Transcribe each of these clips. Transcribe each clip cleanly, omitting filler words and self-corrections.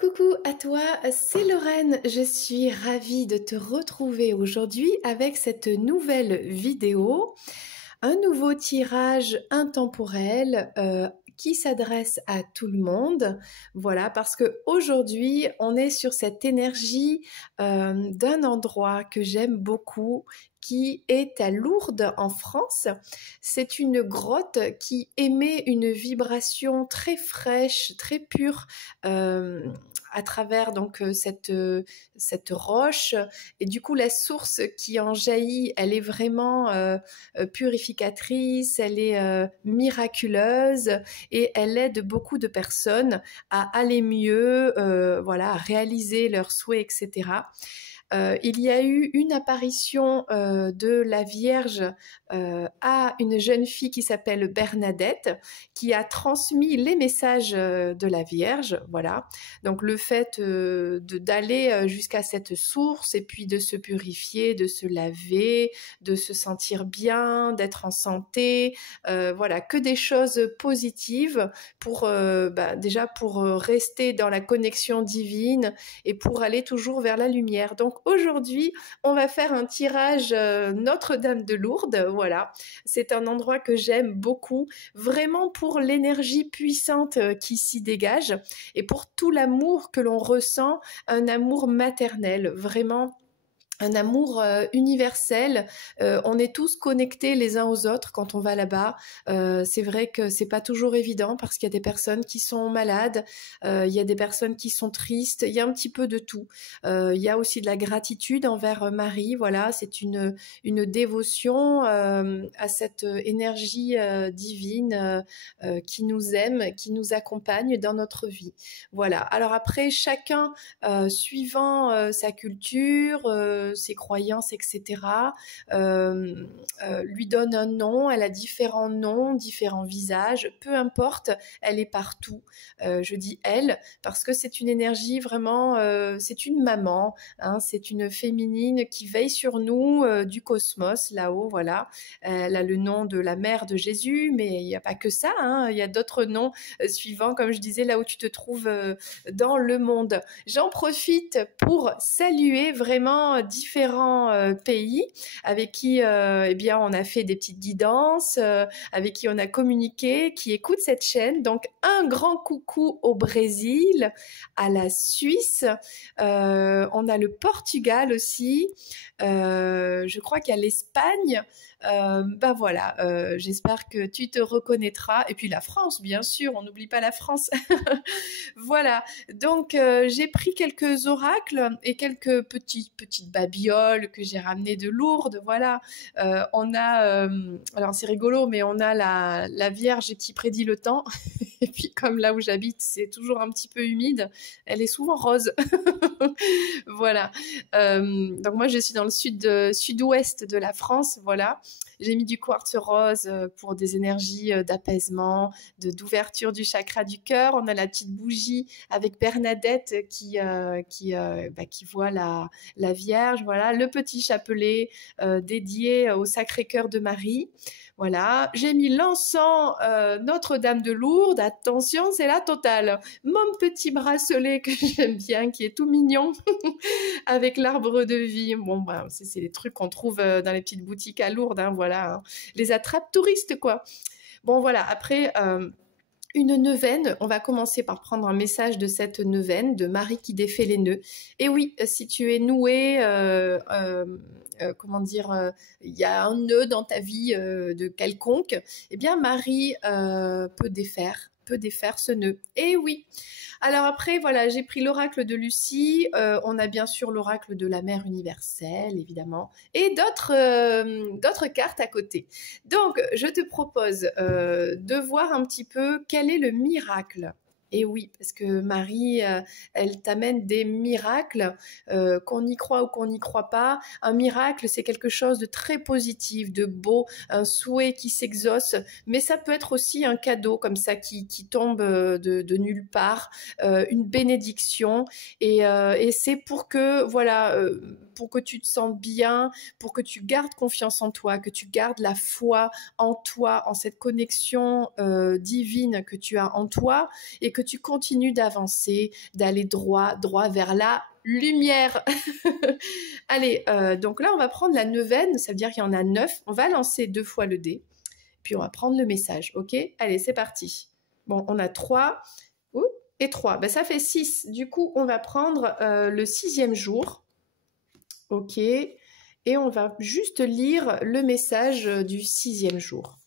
Coucou à toi, c'est Lorraine. Je suis ravie de te retrouver aujourd'hui avec cette nouvelle vidéo, un nouveau tirage intemporel qui s'adresse à tout le monde. Voilà, parce que aujourd'hui, on est sur cette énergie d'un endroit que j'aime beaucoup, qui est à Lourdes en France. C'est une grotte qui émet une vibration très fraîche, très pure. À travers donc cette roche, et du coup la source qui en jaillit, elle est vraiment purificatrice, elle est miraculeuse, et elle aide beaucoup de personnes à aller mieux, voilà, à réaliser leurs souhaits, etc. Il y a eu une apparition de la Vierge à une jeune fille qui s'appelle Bernadette, qui a transmis les messages de la Vierge. Voilà. Donc le fait d'aller jusqu'à cette source et puis de se purifier, de se laver, de se sentir bien, d'être en santé. Voilà, que des choses positives pour déjà pour rester dans la connexion divine et pour aller toujours vers la lumière. Donc aujourd'hui, on va faire un tirage Notre-Dame de Lourdes. Voilà, c'est un endroit que j'aime beaucoup, vraiment pour l'énergie puissante qui s'y dégage et pour tout l'amour que l'on ressent, un amour maternel, vraiment un amour universel. On est tous connectés les uns aux autres quand on va là-bas. C'est vrai que c'est pas toujours évident parce qu'il y a des personnes qui sont malades, il y a des personnes qui sont tristes, il y a un petit peu de tout. Il y a aussi de la gratitude envers Marie. Voilà, c'est une dévotion à cette énergie divine qui nous aime, qui nous accompagne dans notre vie. Voilà. Alors après, chacun suivant sa culture, ses croyances, etc., lui donne un nom. Elle a différents noms, différents visages, peu importe, elle est partout. Je dis elle parce que c'est une énergie vraiment, c'est une maman, hein, c'est une féminine qui veille sur nous du cosmos là-haut. Voilà, elle a le nom de la mère de Jésus, mais il n'y a pas que ça, hein, il y a d'autres noms suivants, comme je disais, là où tu te trouves dans le monde. J'en profite pour saluer vraiment différents pays avec qui eh bien, on a fait des petites guidances, avec qui on a communiqué, qui écoutent cette chaîne. Donc, un grand coucou au Brésil, à la Suisse, on a le Portugal aussi, je crois qu'il y a l'Espagne. Voilà, j'espère que tu te reconnaîtras. Et puis la France, bien sûr, on n'oublie pas la France. Voilà, donc j'ai pris quelques oracles et quelques petites babioles que j'ai ramenées de Lourdes. Voilà, on a, alors c'est rigolo, mais on a la Vierge qui prédit le temps. Et puis comme là où j'habite, c'est toujours un petit peu humide, elle est souvent rose. Voilà. Donc moi je suis dans le sud-ouest de la France. Voilà. J'ai mis du quartz rose pour des énergies d'apaisement, d'ouverture du chakra du cœur. On a la petite bougie avec Bernadette qui voit la Vierge. Voilà, le petit chapelet dédié au Sacré-Cœur de Marie. Voilà, j'ai mis l'encens Notre-Dame de Lourdes. Attention, c'est la totale. Mon petit bracelet que j'aime bien, qui est tout mignon, avec l'arbre de vie. Bon, ben, c'est les trucs qu'on trouve dans les petites boutiques à Lourdes, hein, voilà, hein. Les attrapes touristes, quoi. Bon, voilà, après... une neuvaine, on va commencer par prendre un message de cette neuvaine, de Marie qui défait les nœuds. Et oui, si tu es noué, comment dire, il y a un nœud dans ta vie de quelconque, eh bien Marie peut défaire ce nœud. Et oui. Alors après, voilà, j'ai pris l'oracle de Lucie, on a bien sûr l'oracle de la mère universelle, évidemment, et d'autres cartes à côté. Donc, je te propose de voir un petit peu quel est le miracle. Et oui, parce que Marie, elle t'amène des miracles, qu'on y croit ou qu'on n'y croit pas. Un miracle, c'est quelque chose de très positif, de beau, un souhait qui s'exauce, mais ça peut être aussi un cadeau comme ça qui tombe de nulle part, une bénédiction. Et c'est pour que, voilà, pour que tu te sentes bien, pour que tu gardes confiance en toi, que tu gardes la foi en toi, en cette connexion divine que tu as en toi, et que tu continues d'avancer, d'aller droit vers la lumière. Allez, donc là, on va prendre la neuvaine, ça veut dire qu'il y en a 9. On va lancer 2 fois le dé, puis on va prendre le message, ok? Allez, c'est parti. Bon, on a 3 et 3. Ben, ça fait 6. Du coup, on va prendre le 6e jour, ok? Et on va juste lire le message du 6e jour.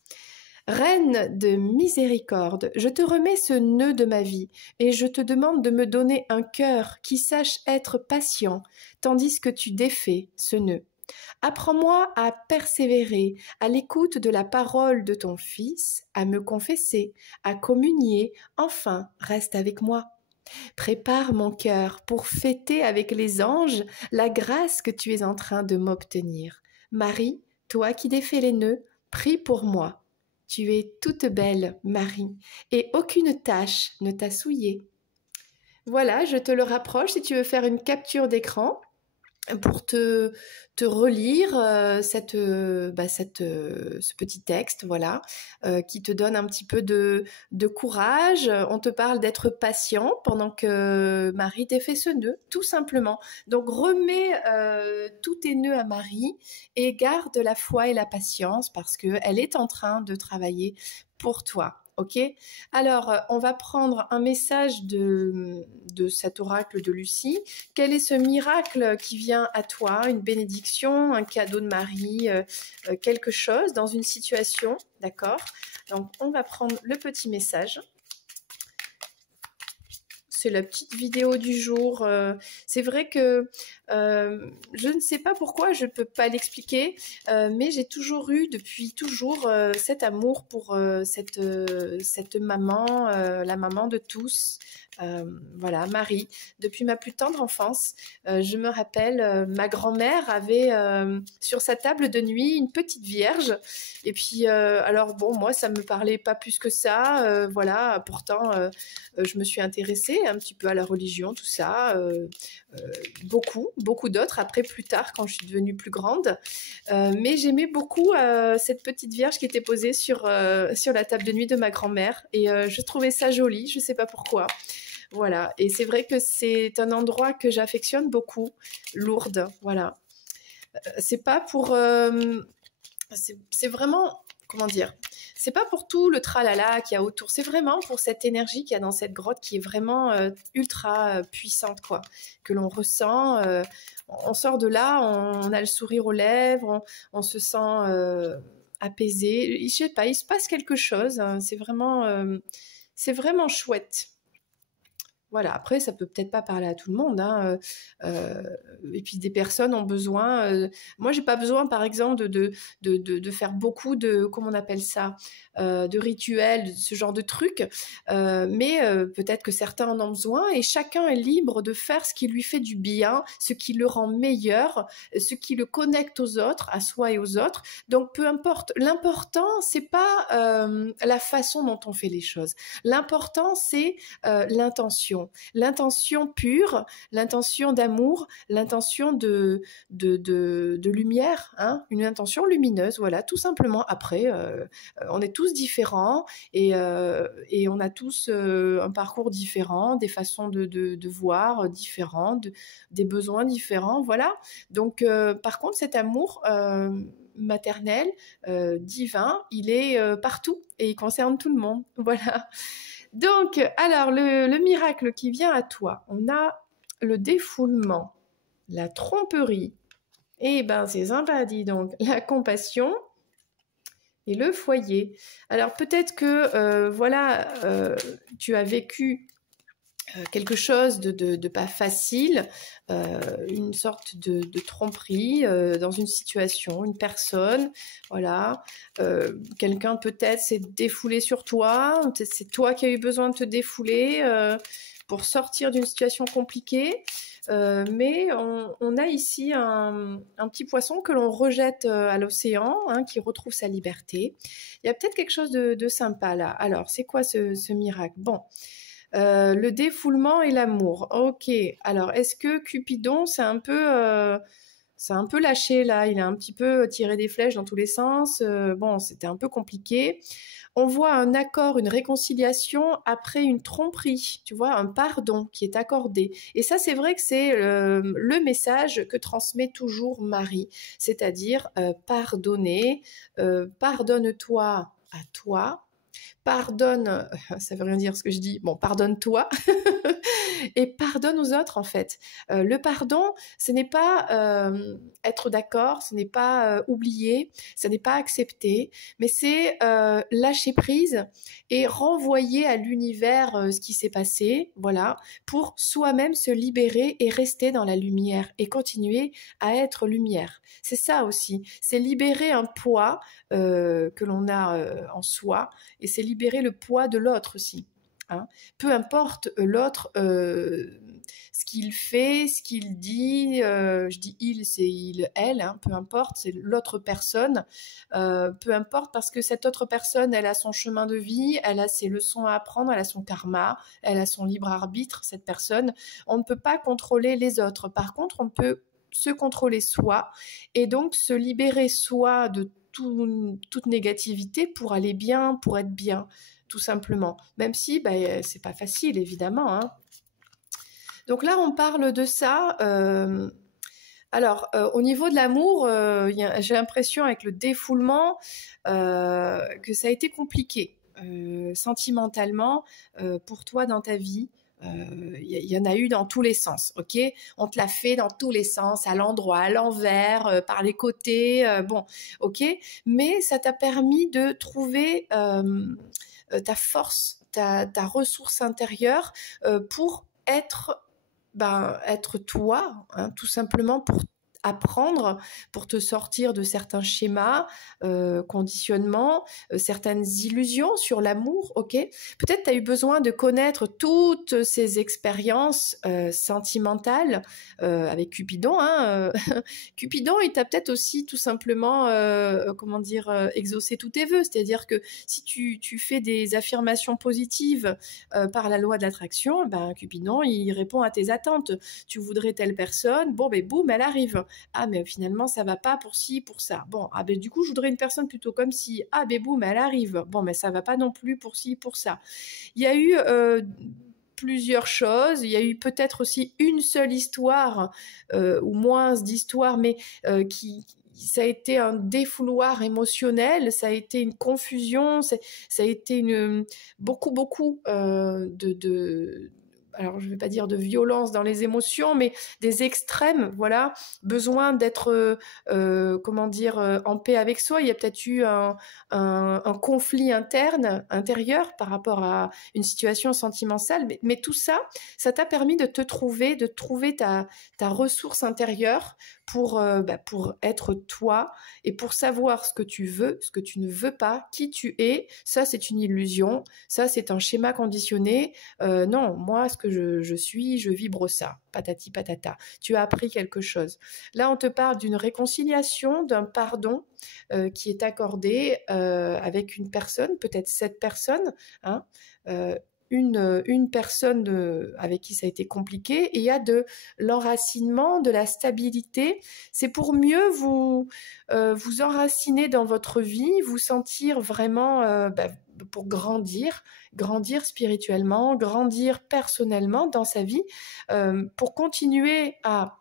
Reine de miséricorde, je te remets ce nœud de ma vie et je te demande de me donner un cœur qui sache être patient tandis que tu défais ce nœud. Apprends-moi à persévérer à l'écoute de la parole de ton Fils, à me confesser, à communier, enfin reste avec moi. Prépare mon cœur pour fêter avec les anges la grâce que tu es en train de m'obtenir. Marie, toi qui défais les nœuds, prie pour moi. Tu es toute belle, Marie, et aucune tache ne t'a souillée. Voilà, je te le rapproche si tu veux faire une capture d'écran pour te relire ce petit texte, voilà, qui te donne un petit peu de courage. On te parle d'être patient pendant que Marie défait ce nœud, tout simplement. Donc remets tous tes nœuds à Marie et garde la foi et la patience parce qu'elle est en train de travailler pour toi. Ok? Alors, on va prendre un message de cet oracle de Lucie. Quel est ce miracle qui vient à toi? Une bénédiction, un cadeau de Marie, quelque chose dans une situation, d'accord? Donc, on va prendre le petit message. C'est la petite vidéo du jour. C'est vrai que je ne sais pas pourquoi, je ne peux pas l'expliquer, mais j'ai toujours eu, depuis toujours, cet amour pour cette maman, la maman de tous. Voilà, Marie. Depuis ma plus tendre enfance, je me rappelle, ma grand-mère avait sur sa table de nuit une petite vierge. Et puis, alors bon, moi, ça me parlait pas plus que ça. Voilà, pourtant, je me suis intéressée un petit peu à la religion, tout ça, beaucoup d'autres, après plus tard quand je suis devenue plus grande. Mais j'aimais beaucoup cette petite vierge qui était posée sur la table de nuit de ma grand-mère et je trouvais ça joli, je sais pas pourquoi. Voilà, et c'est vrai que c'est un endroit que j'affectionne beaucoup, Lourdes, voilà. C'est pas pour... c'est vraiment... Comment dire? C'est pas pour tout le tralala qu'il y a autour, c'est vraiment pour cette énergie qu'il y a dans cette grotte qui est vraiment ultra puissante, quoi. Que l'on ressent, on sort de là, on a le sourire aux lèvres, on se sent apaisé. Je sais pas, il se passe quelque chose, hein, c'est vraiment chouette. Voilà, après, ça peut peut-être pas parler à tout le monde, hein, et puis des personnes ont besoin... moi, j'ai pas besoin, par exemple, de faire beaucoup de... Comment on appelle ça? De rituels, ce genre de trucs. Mais peut-être que certains en ont besoin et chacun est libre de faire ce qui lui fait du bien, ce qui le rend meilleur, ce qui le connecte aux autres, à soi et aux autres. Donc, peu importe. L'important, c'est pas la façon dont on fait les choses. L'important, c'est l'intention. L'intention pure, l'intention d'amour, l'intention de lumière, hein, une intention lumineuse, voilà, tout simplement. Après, on est tous différents et on a tous un parcours différent, des façons de voir différentes, des besoins différents, voilà. Donc, par contre, cet amour maternel, divin, il est partout et il concerne tout le monde, voilà. Donc, alors, le miracle qui vient à toi, on a le défoulement, la tromperie, et ben c'est sympa, dis donc, la compassion et le foyer. Alors, peut-être que, voilà, tu as vécu quelque chose de pas facile, une sorte de tromperie dans une situation, une personne, voilà, quelqu'un peut-être s'est défoulé sur toi, c'est toi qui as eu besoin de te défouler pour sortir d'une situation compliquée, mais on a ici un petit poisson que l'on rejette à l'océan, hein, qui retrouve sa liberté. Il y a peut-être quelque chose de sympa là. Alors, c'est quoi ce miracle? Bon. Le défoulement et l'amour. Ok. Alors, est-ce que Cupidon, c'est un peu lâché là? Il a un petit peu tiré des flèches dans tous les sens. Bon, c'était un peu compliqué. on voit un accord, une réconciliation après une tromperie, tu vois, un pardon qui est accordé. Et ça, c'est vrai que c'est le message que transmet toujours Marie, c'est-à-dire pardonner, pardonne-toi à toi, pardonne, ça veut rien dire ce que je dis, bon, pardonne-toi, et pardonne aux autres en fait. Le pardon, ce n'est pas être d'accord, ce n'est pas oublier, ce n'est pas accepter, mais c'est lâcher prise et renvoyer à l'univers ce qui s'est passé, voilà, pour soi-même se libérer et rester dans la lumière et continuer à être lumière. C'est ça aussi, c'est libérer un poids que l'on a en soi et c'est libérer le poids de l'autre aussi. Hein. Peu importe l'autre, ce qu'il fait, ce qu'il dit, je dis il, c'est il, elle, hein, peu importe, c'est l'autre personne, peu importe parce que cette autre personne, elle a son chemin de vie, elle a ses leçons à apprendre, elle a son karma, elle a son libre arbitre, cette personne. On ne peut pas contrôler les autres. Par contre, on peut se contrôler soi et donc se libérer soi de toute négativité pour aller bien, pour être bien, tout simplement. Même si c'est pas facile, évidemment. Hein. Donc là, on parle de ça. Alors, au niveau de l'amour, j'ai l'impression avec le défoulement que ça a été compliqué sentimentalement pour toi dans ta vie. Y en a eu dans tous les sens, ok? On te l'a fait dans tous les sens, à l'endroit, à l'envers, par les côtés, bon, ok? Mais ça t'a permis de trouver ta force, ta ressource intérieure pour être toi, hein, tout simplement pour apprendre, pour te sortir de certains schémas, conditionnements, certaines illusions sur l'amour, ok? Peut-être tu as eu besoin de connaître toutes ces expériences sentimentales avec Cupidon. Hein, Cupidon, il t'a peut-être aussi tout simplement, exaucé tous tes vœux. C'est-à-dire que si tu fais des affirmations positives par la loi de l'attraction, Cupidon, il répond à tes attentes. Tu voudrais telle personne, bon, boum, elle arrive. Ah, mais finalement, ça va pas pour ci, pour ça. Bon, du coup, je voudrais une personne plutôt comme si, boum, elle arrive. Bon, mais ça va pas non plus pour ci, pour ça. Il y a eu plusieurs choses. Il y a eu peut-être aussi une seule histoire, ou moins d'histoires, mais ça a été un défouloir émotionnel, ça a été une confusion, ça a été beaucoup alors je ne vais pas dire de violence dans les émotions, mais des extrêmes, voilà, besoin d'être, en paix avec soi. Il y a peut-être eu un conflit intérieur par rapport à une situation sentimentale, mais tout ça, ça t'a permis de trouver ta ressource intérieure pour être toi et pour savoir ce que tu veux, ce que tu ne veux pas, qui tu es. Ça, c'est une illusion, ça, c'est un schéma conditionné. Non, moi, ce que je suis, je vibre ça, patati patata. Tu as appris quelque chose. Là, on te parle d'une réconciliation, d'un pardon qui est accordé avec une personne, peut-être cette personne, hein, une personne avec qui ça a été compliqué, et il y a de l'enracinement, de la stabilité. C'est pour mieux vous enraciner dans votre vie, vous sentir vraiment pour grandir spirituellement, grandir personnellement dans sa vie, pour continuer à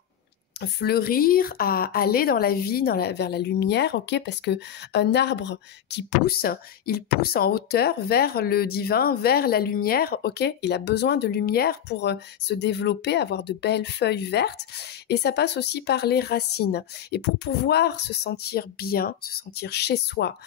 fleurir, à aller dans la vie, vers la lumière, ok, parce que un arbre qui pousse, il pousse en hauteur vers le divin, vers la lumière, ok, il a besoin de lumière pour se développer, avoir de belles feuilles vertes, et ça passe aussi par les racines. Et pour pouvoir se sentir bien, se sentir chez soi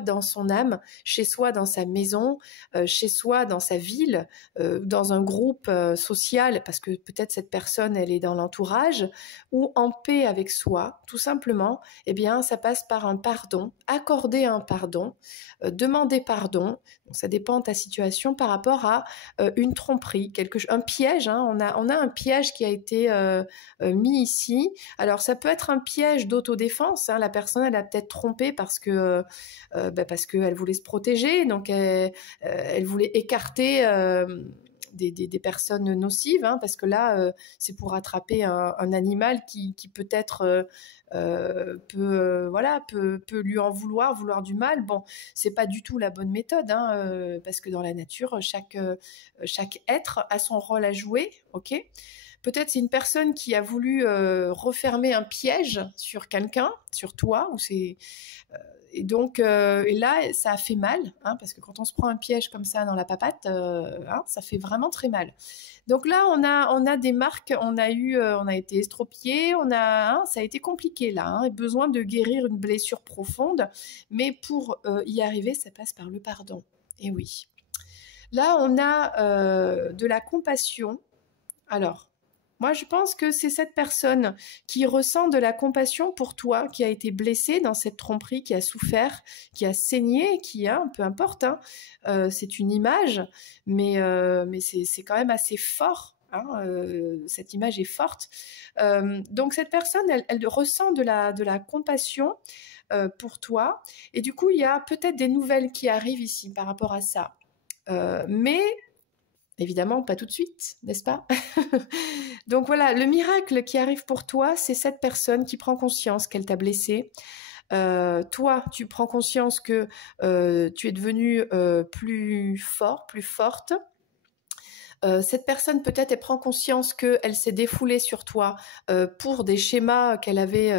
dans son âme, chez soi dans sa maison, chez soi dans sa ville, dans un groupe social, parce que peut-être cette personne, elle est dans l'entourage, ou en paix avec soi, tout simplement, eh bien, ça passe par un pardon, accorder un pardon, demander pardon. Donc, ça dépend de ta situation par rapport à une tromperie, un piège. Hein, on a un piège qui a été mis ici. Alors, ça peut être un piège d'autodéfense. Hein, la personne, elle a peut-être trompé parce qu'elle voulait se protéger, donc elle voulait écarter des personnes nocives, hein, parce que là, c'est pour attraper un animal qui peut-être peut lui en vouloir du mal. Bon, c'est pas du tout la bonne méthode, hein, parce que dans la nature, chaque être a son rôle à jouer, ok? Peut-être c'est une personne qui a voulu refermer un piège sur quelqu'un, sur toi, et donc et là ça a fait mal, hein, parce que quand on se prend un piège comme ça dans la papate, hein, ça fait vraiment très mal. Donc là on a des marques, on a été estropié, ça a été compliqué là, hein, besoin de guérir une blessure profonde, mais pour y arriver, ça passe par le pardon. Et oui. Là on a de la compassion. Alors, moi, je pense que c'est cette personne qui ressent de la compassion pour toi, qui a été blessée dans cette tromperie, qui a souffert, qui a saigné, peu importe, hein, c'est une image, mais c'est quand même assez fort. Hein, cette image est forte. Donc cette personne, elle ressent de la compassion pour toi. Et du coup, il y a peut-être des nouvelles qui arrivent ici par rapport à ça. Mais évidemment, pas tout de suite, n'est-ce pas? Donc voilà, le miracle qui arrive pour toi, c'est cette personne qui prend conscience qu'elle t'a blessé. Toi, tu prends conscience que tu es devenu plus fort, plus forte. Cette personne, peut-être, elle prend conscience qu'elle s'est défoulée sur toi pour des schémas qu'elle avait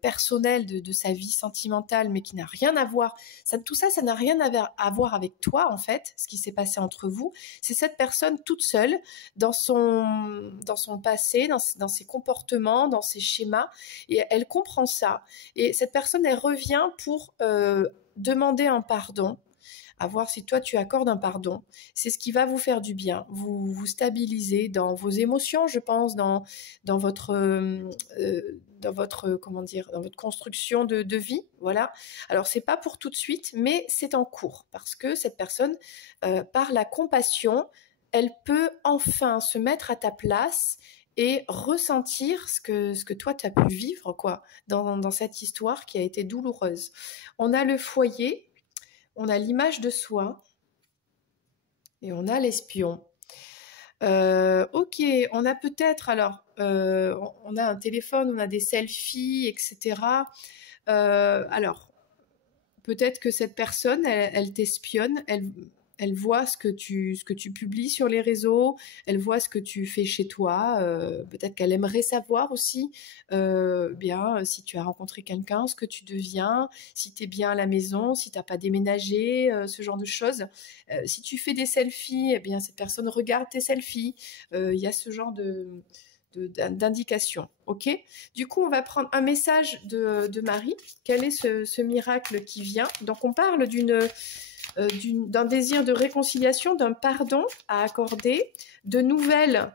personnels de sa vie sentimentale, mais qui n'a rien à voir. Tout ça, ça n'a rien à voir avec toi, en fait, ce qui s'est passé entre vous. C'est cette personne toute seule, dans son passé, dans ses comportements, dans ses schémas, et elle comprend ça. Et cette personne, elle revient pour demander un pardon, à voir si toi tu accordes un pardon. C'est ce qui va vous faire du bien, vous stabiliser dans vos émotions, je pense, dans votre comment dire, dans votre construction de vie, voilà. Alors c'est pas pour tout de suite, mais c'est en cours parce que cette personne, par la compassion, elle peut enfin se mettre à ta place et ressentir ce que toi tu as pu vivre, quoi, dans cette histoire qui a été douloureuse. On a le foyer. On a l'image de soi et on a l'espion. Ok, on a peut-être, alors, on a un téléphone, on a des selfies, etc. Alors, peut-être que cette personne, elle t'espionne, elle voit ce que tu publies sur les réseaux, elle voit ce que tu fais chez toi, peut-être qu'elle aimerait savoir aussi si tu as rencontré quelqu'un, ce que tu deviens, si tu es bien à la maison, si tu n'as pas déménagé, ce genre de choses. Si tu fais des selfies, eh bien cette personne regarde tes selfies. Il y a ce genre d'indication, ok? Du coup, on va prendre un message de Marie. Quel est ce miracle qui vient? Donc, on parle d'un désir de réconciliation, d'un pardon à accorder, de nouvelles,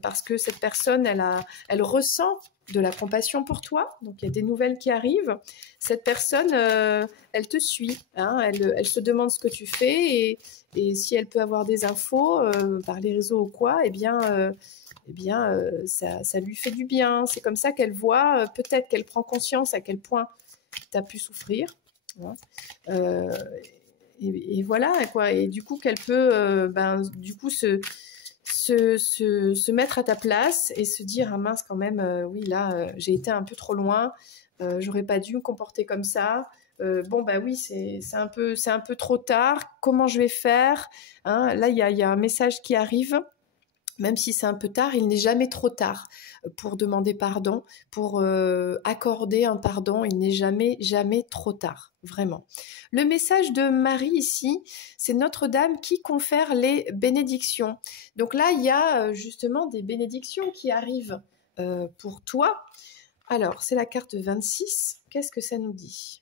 parce que cette personne, elle ressent de la compassion pour toi, donc il y a des nouvelles qui arrivent. Cette personne, elle te suit, hein, elle se demande ce que tu fais, et si elle peut avoir des infos par les réseaux ou quoi, ça lui fait du bien. C'est comme ça qu'elle voit, peut-être qu'elle prend conscience à quel point tu as pu souffrir. Hein. Et voilà, quoi. Et du coup, qu'elle peut se mettre à ta place et se dire, ah mince, quand même, oui, là, j'ai été un peu trop loin, j'aurais pas dû me comporter comme ça. Oui, c'est un peu trop tard, comment je vais faire, hein? Là, il y a un message qui arrive. Même si c'est un peu tard, il n'est jamais trop tard pour demander pardon, pour accorder un pardon. Il n'est jamais, jamais trop tard, vraiment. Le message de Marie ici, c'est Notre-Dame qui confère les bénédictions. Donc là, il y a justement des bénédictions qui arrivent pour toi. Alors, c'est la carte 26. Qu'est-ce que ça nous dit ?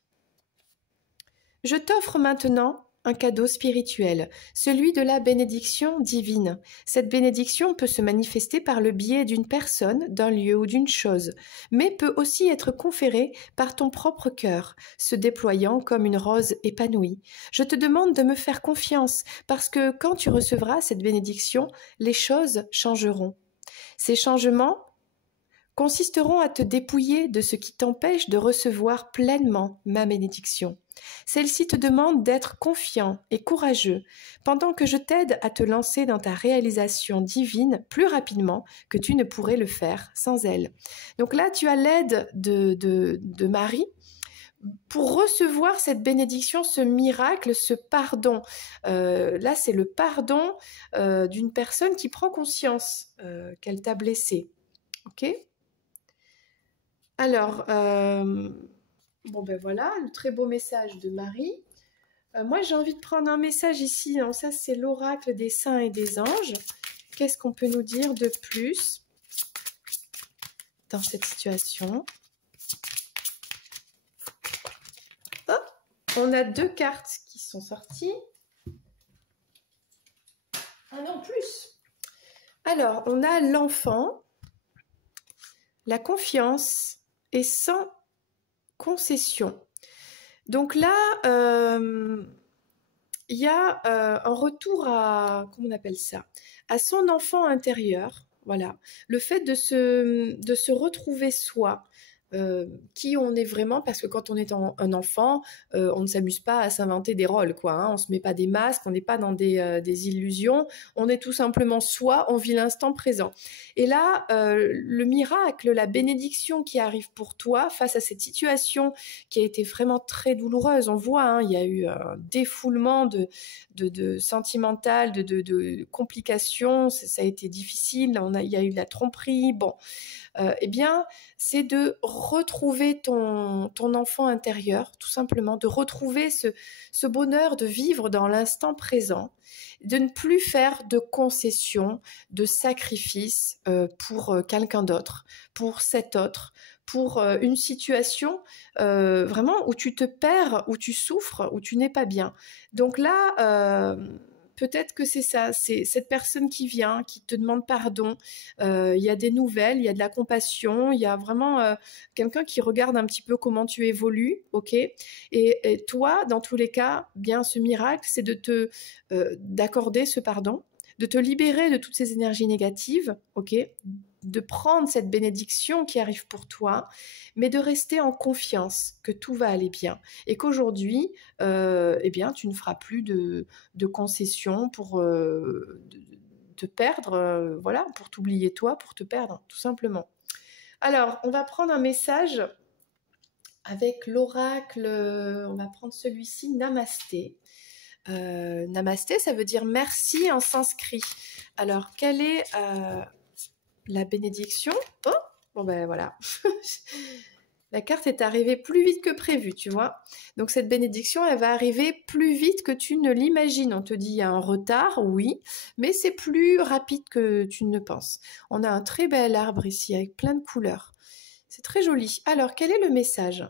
Je t'offre maintenant un cadeau spirituel, celui de la bénédiction divine. Cette bénédiction peut se manifester par le biais d'une personne, d'un lieu ou d'une chose, mais peut aussi être conférée par ton propre cœur, se déployant comme une rose épanouie. Je te demande de me faire confiance, parce que quand tu recevras cette bénédiction, les choses changeront. Ces changements consisteront à te dépouiller de ce qui t'empêche de recevoir pleinement ma bénédiction. Celle-ci te demande d'être confiant et courageux pendant que je t'aide à te lancer dans ta réalisation divine plus rapidement que tu ne pourrais le faire sans elle. Donc là, tu as l'aide de Marie pour recevoir cette bénédiction, ce miracle, ce pardon. Là, c'est le pardon d'une personne qui prend conscience qu'elle t'a blessé. Ok ? Alors, bon ben voilà, le très beau message de Marie. Moi, j'ai envie de prendre un message ici. Donc ça, c'est l'oracle des saints et des anges. Qu'est-ce qu'on peut nous dire de plus dans cette situation ? Hop, on a 2 cartes qui sont sorties. Ah non, plus. Alors, on a l'enfant, la confiance et sans concession. Donc là, il y a un retour à, comment on appelle ça, à son enfant intérieur. Voilà, le fait de se retrouver soi, qui on est vraiment, parce que quand on est un enfant, on ne s'amuse pas à s'inventer des rôles, quoi. Hein, on ne se met pas des masques, on n'est pas dans des illusions, on est tout simplement soi, on vit l'instant présent. Et là, le miracle, la bénédiction qui arrive pour toi face à cette situation qui a été vraiment très douloureuse, on voit, hein, il y a eu un défoulement de sentimental, de complications, ça a été difficile, il y a eu de la tromperie, bon. Eh bien, c'est de retrouver ton enfant intérieur, tout simplement, de retrouver ce bonheur de vivre dans l'instant présent, de ne plus faire de concessions, de sacrifices pour quelqu'un d'autre, pour cet autre, pour une situation vraiment où tu te perds, où tu souffres, où tu n'es pas bien. Donc là, peut-être que c'est ça, c'est cette personne qui vient, qui te demande pardon. Il y a des nouvelles, il y a de la compassion, il y a vraiment quelqu'un qui regarde un petit peu comment tu évolues, ok ? Et toi, dans tous les cas, bien ce miracle, c'est d'accorder ce pardon, de te libérer de toutes ces énergies négatives, ok ? De prendre cette bénédiction qui arrive pour toi, mais de rester en confiance que tout va aller bien et qu'aujourd'hui, eh bien, tu ne feras plus de concessions pour te perdre, voilà, pour t'oublier toi, pour te perdre, tout simplement. Alors, on va prendre un message avec l'oracle, on va prendre celui-ci, Namasté. Namasté, ça veut dire merci en sanskrit. Alors, quelle est la bénédiction? Oh, bon ben voilà. La carte est arrivée plus vite que prévu, tu vois. Donc cette bénédiction, elle va arriver plus vite que tu ne l'imagines. On te dit il y a un retard, oui, mais c'est plus rapide que tu ne le penses. On a un très bel arbre ici avec plein de couleurs. C'est très joli. Alors, quel est le message?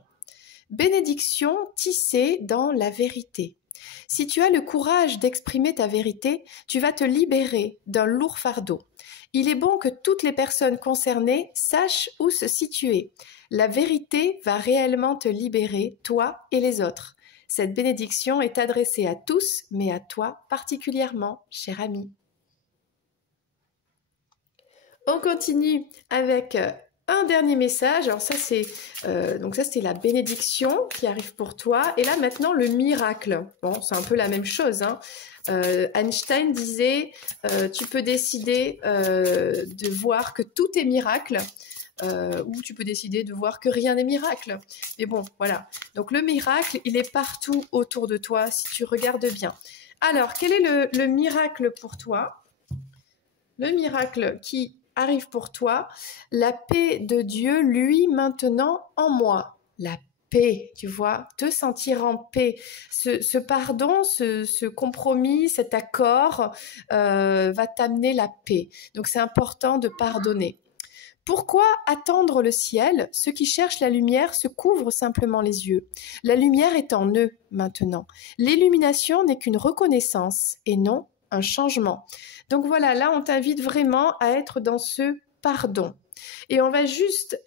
Bénédiction tissée dans la vérité. Si tu as le courage d'exprimer ta vérité, tu vas te libérer d'un lourd fardeau. Il est bon que toutes les personnes concernées sachent où se situer. La vérité va réellement te libérer, toi et les autres. Cette bénédiction est adressée à tous, mais à toi particulièrement, cher ami. On continue avec un dernier message. Alors ça, c'était la bénédiction qui arrive pour toi. Et là, maintenant, le miracle. Bon, c'est un peu la même chose, hein. Einstein disait, tu peux décider de voir que tout est miracle, ou tu peux décider de voir que rien n'est miracle. Mais bon, voilà. Donc le miracle, il est partout autour de toi si tu regardes bien. Alors, quel est le miracle pour toi? Le miracle qui arrive pour toi, la paix de Dieu, lui, maintenant en moi. La paix, tu vois, te sentir en paix. Ce pardon, ce compromis, cet accord va t'amener la paix. Donc c'est important de pardonner. Pourquoi attendre le ciel? Ceux qui cherchent la lumière se couvrent simplement les yeux. La lumière est en eux maintenant. L'illumination n'est qu'une reconnaissance et non un changement. Donc voilà, là on t'invite vraiment à être dans ce pardon. Et on va juste,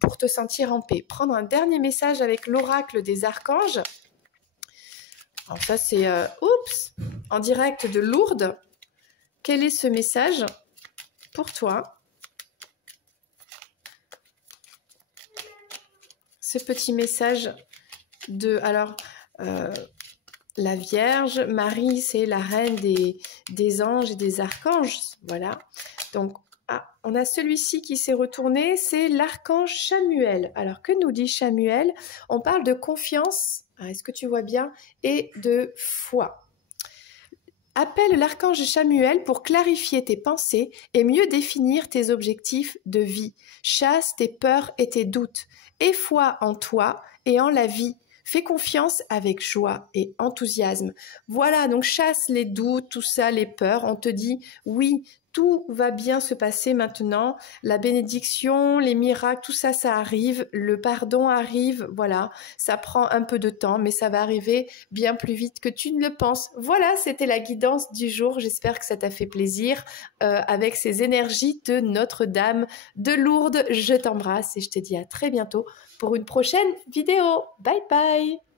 pour te sentir en paix, prendre un dernier message avec l'oracle des archanges. Alors ça c'est, en direct de Lourdes. Quel est ce message pour toi? Ce petit message Alors, la Vierge, Marie, c'est la reine des anges et des archanges. Voilà. Donc, on a celui-ci qui s'est retourné, c'est l'archange Chamuel. Alors, que nous dit Chamuel? On parle de confiance, est-ce que tu vois bien, et de foi. Appelle l'archange Chamuel pour clarifier tes pensées et mieux définir tes objectifs de vie. Chasse tes peurs et tes doutes. Aie foi en toi et en la vie. Fais confiance avec joie et enthousiasme. Voilà, donc chasse les doutes, tout ça, les peurs. On te dit, oui, tout va bien se passer maintenant. La bénédiction, les miracles, tout ça, ça arrive. Le pardon arrive. Voilà, ça prend un peu de temps, mais ça va arriver bien plus vite que tu ne le penses. Voilà, c'était la guidance du jour. J'espère que ça t'a fait plaisir avec ces énergies de Notre-Dame de Lourdes. Je t'embrasse et je te dis à très bientôt pour une prochaine vidéo. Bye bye!